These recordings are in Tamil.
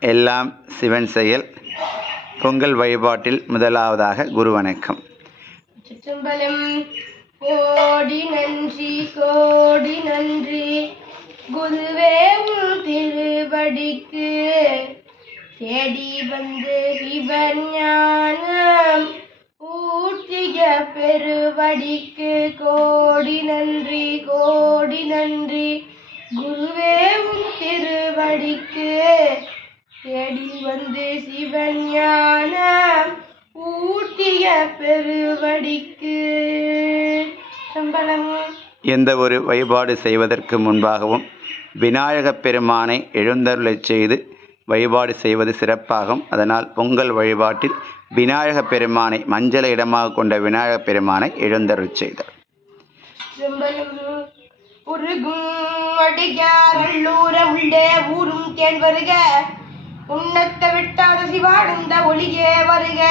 எல்லாம் சிவன் செயல். பொங்கல் வழிபாட்டில் முதலாவதாக குரு வணக்கம். கோடி நன்றி கோடி நன்றி. குருவே உன் திருவடிக்கு தேடி வந்து சிவஞானம் ஊற்றிய பெருவடிக்கு. கோடி நன்றி கோடி நன்றி. குருவே உன் திருவடிக்கு தேடி வந்து சிவஞானம் ஊட்டிய பெருவடிக்கு. சம்பளம். எந்த ஒரு வழிபாடு செய்வதற்கு முன்பாகவும் விநாயகப் பெருமானை எழுந்தருளச் செய்து வழிபாடு செய்வது சிறப்பாகும். அதனால் பொங்கல் வழிபாட்டில் விநாயகப் பெருமானை மஞ்சளை இடமாக கொண்ட விநாயகப் பெருமானை எழுந்தருளச் செய்தார் உருகும் அடியாரல்லூர உள்ளே ஊரும் கேள் வருக உன்னத்த விட்டாத சிவானந்த ஒளியே வருக.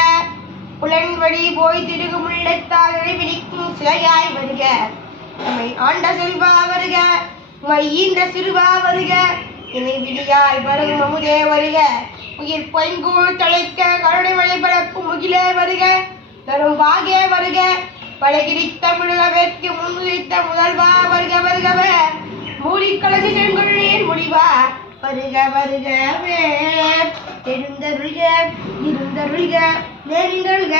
புலன் வழி போய் திருகும் உள்ளத்தாரை விழிக்கும் சிலையாய் வருக. நம்மை ஆண்ட செல்வா வருக. மையின்ற சிறுவா வருக. இனி விடியாய் வரும் அமுதே வருக. உயிர் பொய்கூழ் தழைக்க கருணை மழை பரப்பும் முகிலே வருக. தரும் பாகே வருக. பழகிரித்த முழுகவேற்கு முன்னுரித்த முதல்வா வருக வருகவ. மூடிக்கலசி செங்கொள்ளீர் முடிவா வருக வருகவே எழுந்தருள்க இருந்தருள்க நேரிந்தருள்க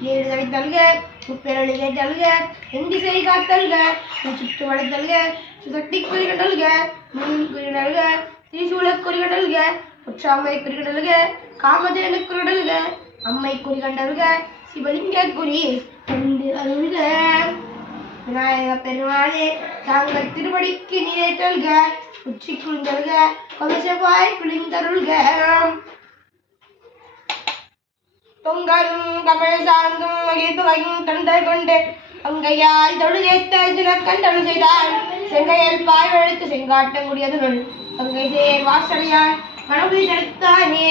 நேர்தலை தல்க முப்பெருளிகை தல்க எண்டிசை காத்தல்க சுற்று வளர்த்தல்க சுசக்தி குறிகடல்க முன் குறிகடல்க திரிசூல குறிகடல்க உற்றாமை குறிகடல்க காமதேனு குறிகடல்க அம்மை குறிகண்டல்க சிவலிங்க குறி கண்டு அருள்க. விநாயக பெருமாளே தாங்கள் திருவடிக்கு நீரேற்றல்க உச்சி குளிந்தருக கொமசவாய் குளிந்தருள்க பொங்கலும் தமிழ் சார்ந்தும் மகிழ்வகையும் தந்தை கொண்டு அங்கையால் தொழுதேத்த கண்டல் செய்தார். செங்கையல் பாய் வழுத்து செங்காட்டங்குடியதுனுள் அங்கை சேர் வாசலையால் மனபுரி தடுத்தானே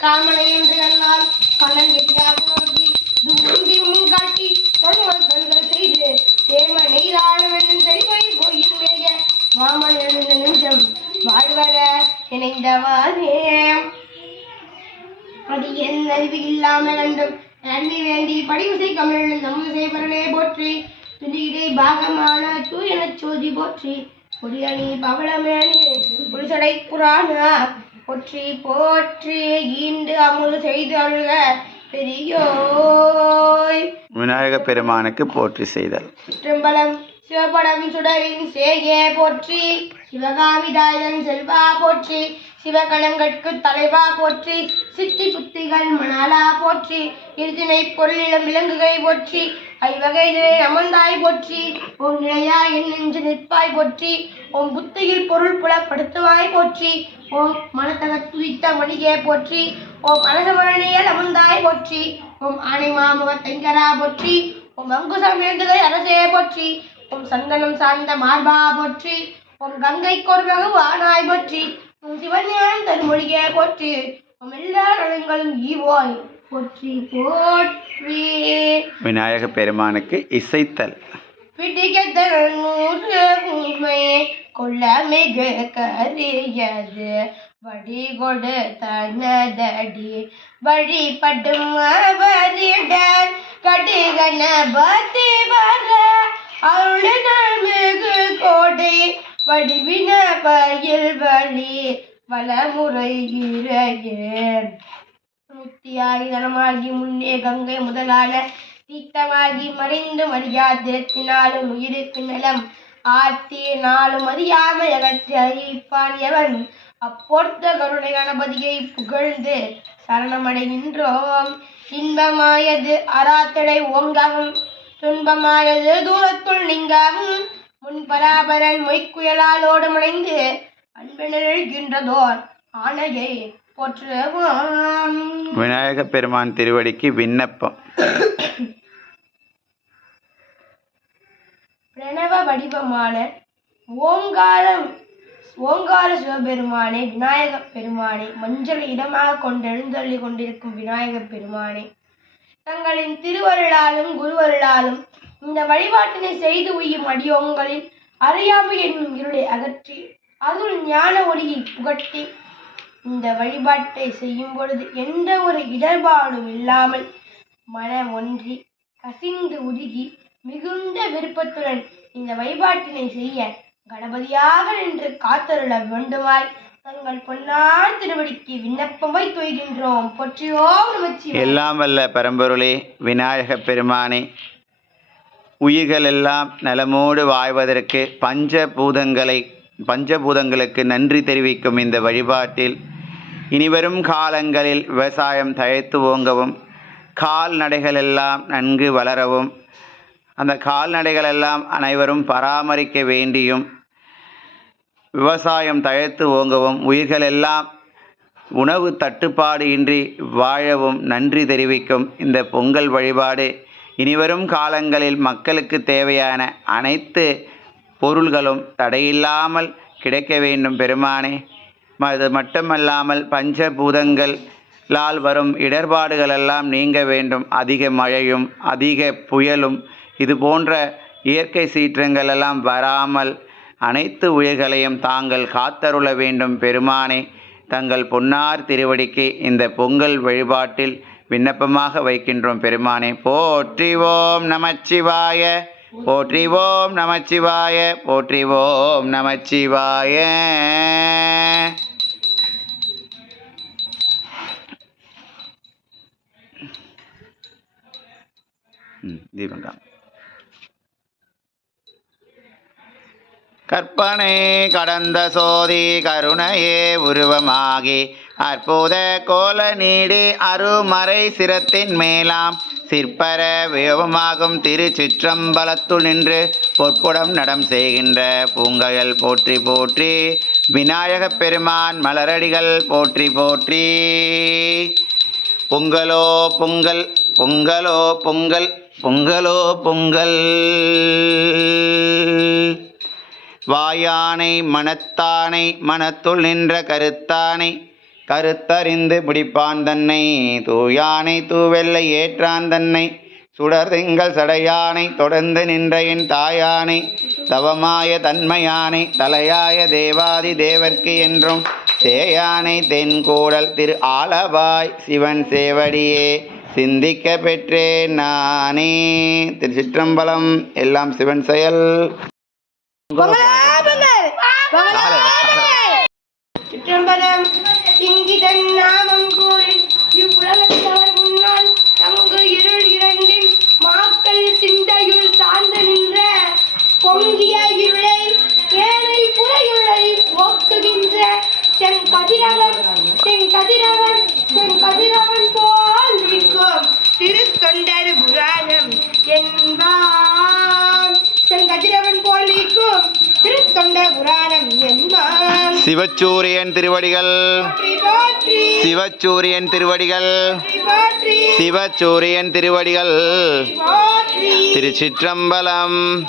காமனை என்று கண்ணால் கண்ணன் கெட்டியாக நோக்கி தும்பி முன் காட்டி அறிவு இல்லாமல் கண்டும் நன்மை வேண்டி படிவுசை கமிழ் நமது செய்வரனே போற்றி துணியிடை பாகமான தூயனச் சோதி போற்றி கொடியணி பவளமேனி புலிசடை புராணா போற்றி போற்றி ஈண்டு அமுது செய்து அழுக பெரியோய். விநாயகப் பெருமானுக்கு போற்றி செய்தல். சிற்றம்பலம் சிவபடம் சுடரின் சேயே போற்றி சிவகாமிதாயன் செல்வா போற்றி சிவகணங்கட்கு தலைவா போற்றி சித்தி புத்திகள் மணாலா போற்றி இருதினை பொருளிலும் விலங்குகை போற்றி ஐவகை நிலை அமர்ந்தாய் போற்றி உன் நிலையா என் நெஞ்சு நிற்பாய் போற்றி உன் புத்தியில் பொருள் புலப்படுத்துவாய் போற்றி ஓம் மனத்தக துதித்த மணிகே போற்றி ஓம் அனசமரணியல் அமர்ந்தாய் போற்றி ஓம் ஆனை மாமுக தெங்கரா போற்றி ஓம் அங்குசம் வேண்டுதல் அரசே போற்றி ஓம் சந்தனம் சார்ந்த மார்பா போற்றி உன் கங்கை கோர்வகு வானாய் போற்றி ஓம் சிவஞானம் தன்மொழியே போற்றி. எல்லா நலங்களும் ஈவோய். போற்றி போற்றி. விநாயகப் பெருமானுக்கு இசைத்தல். உண்மை கொள்ள மிக கரியது. வடி கொடு தனதடி. வழிபடும் அவரிடர் கடிகன பத்தி வர அருளினர் மிகு கோடை வடிவின பயில் வழி வளமுறை இறையே முன்னே கங்கை முதலான தீர்த்தமாகி மறைந்து மரியாதைத்தினாலும் உயிருக்கு நலம். ஆர்த்தி நாளும் அறியாமல் அகற்றி அறிவிப்பான் எவன்? அப்போர்த்த கருணை கணபதியை புகழ்ந்து சரணமடைகின்றோம். இன்பமாயது அராத்தடை ஓங்கவும் துன்பமாயது தூரத்துள் நீங்கவும் முன் பராபரன் மொய்க்குயலாலோடு மடைந்து அன்பினழ்கின்றதோர் ஆணையை போற்றுவோம். விநாயகப் பெருமான் திருவடிக்கு விண்ணப்பம். பிரணவ வடிவமான ஓங்காரம் ஓங்கார சிவபெருமானே விநாயகப் பெருமானே மஞ்சள் இடமாக கொண்டு எழுந்தள்ளி கொண்டிருக்கும் விநாயகப் பெருமானே தங்களின் திருவருளாலும் குருவருளாலும் இந்த வழிபாட்டினை செய்து உய்யும் அடியோங்களின் அறியாமை என்னும் இருளை அகற்றி அருள் ஞான ஒளியை புகட்டி இந்த வழிபாட்டை செய்யும் பொழுது எந்த ஒரு இடர்பாடும் இல்லாமல் மனம் ஒன்றி கசிந்து உருகி மிகுந்த விருப்பத்துடன் இந்த வழிபாட்டினை செய்ய கணபதியாக நின்று காத்தருள வேண்டுமாய் தங்கள் பொன்னார் திருவடிக்கு விண்ணப்பம் வைத்து பொற்றியோ எல்லாம் வல்ல பரம்பொருளே விநாயக பெருமானே உயிர்களெல்லாம் நலமோடு வாழ்வதற்கு பஞ்சபூதங்களை பஞ்சபூதங்களுக்கு நன்றி தெரிவிக்கும் இந்த வழிபாட்டில் இனிவரும் காலங்களில் விவசாயம் தழைத்து ஓங்கவும் கால்நடைகளெல்லாம் நன்கு வளரவும் அந்த கால்நடைகளெல்லாம் அனைவரும் பராமரிக்க வேண்டியும் விவசாயம் தழைத்து ஓங்கவும் உயிர்களெல்லாம் உணவு தட்டுப்பாடு இன்றி வாழவும் நன்றி தெரிவிக்கும் இந்த பொங்கல் வழிபாடு இனிவரும் காலங்களில் மக்களுக்கு தேவையான அனைத்து பொருள்களும் தடையில்லாமல் கிடைக்க வேண்டும் பெருமானே. அது மட்டுமல்லாமல் பஞ்சபூதங்களால் வரும் இடர்பாடுகளெல்லாம் நீங்க வேண்டும். அதிக மழையும் அதிக புயலும் இது போன்ற இயற்கை சீற்றங்கள் எல்லாம் வராமல் அனைத்து உயிர்களையும் தாங்கள் காத்தருள வேண்டும் பெருமானே. தங்கள் பொன்னார் திருவடிக்கு இந்த பொங்கல் வழிபாட்டில் விண்ணப்பமாக வைக்கின்றோம் பெருமானே. போற்றிவோம் நமச்சிவாய. போற்றிவோம் நமச்சிவாய. போற்றிவோம் நமச்சிவாய. ம், கற்பனை கடந்த சோதி கருணையே உருவமாகி அற்புத கோல நீடு அருமறை சிரத்தின் மேலாம். சிற்பர வியோகமாகும் திருச்சிற்றம்பலத்துள் நின்று பொற்புடம் நடம் செய்கின்ற பூங்கயல் போற்றி போற்றி. விநாயகப் பெருமான் மலரடிகள் போற்றி போற்றி. பொங்கலோ பொங்கல் பொங்கலோ பொங்கல் பொங்கலோ பொங்கல். வாயானை மனத்தானை மனத்துள் நின்ற கருத்தானை கருத்தறிந்து பிடிப்பான் தன்னை. தூயானை தூவெல்லை ஏற்றான் தன்னை. சுடர் திங்கள் சடையானை தொடர்ந்து நின்ற என் தாயானை. தவமாய தன்மையானை தலையாய தேவாதி தேவர்க்கு என்றும். சேயானை தென்கூடல் திரு ஆலவாய் சிவன் சேவடியே. சிந்திக்க பெற்றேன் நானே. திருச்சிற்றம்பலம் எல்லாம் சிவன் செயல். சிற்றம்பலம் இங்கிதன் நாமம் கூறி இவ்வுலகத்தவர் முன்னால் தங்கு இருள் இரண்டின் மாக்கள் சிந்தையுள் சார்ந்து சிவச்சூரியன் திருவடிகள். சிவச்சூரியன் திருவடிகள். சிவச்சூரியன் திருவடிகள். திருச்சிற்றம்பலம்.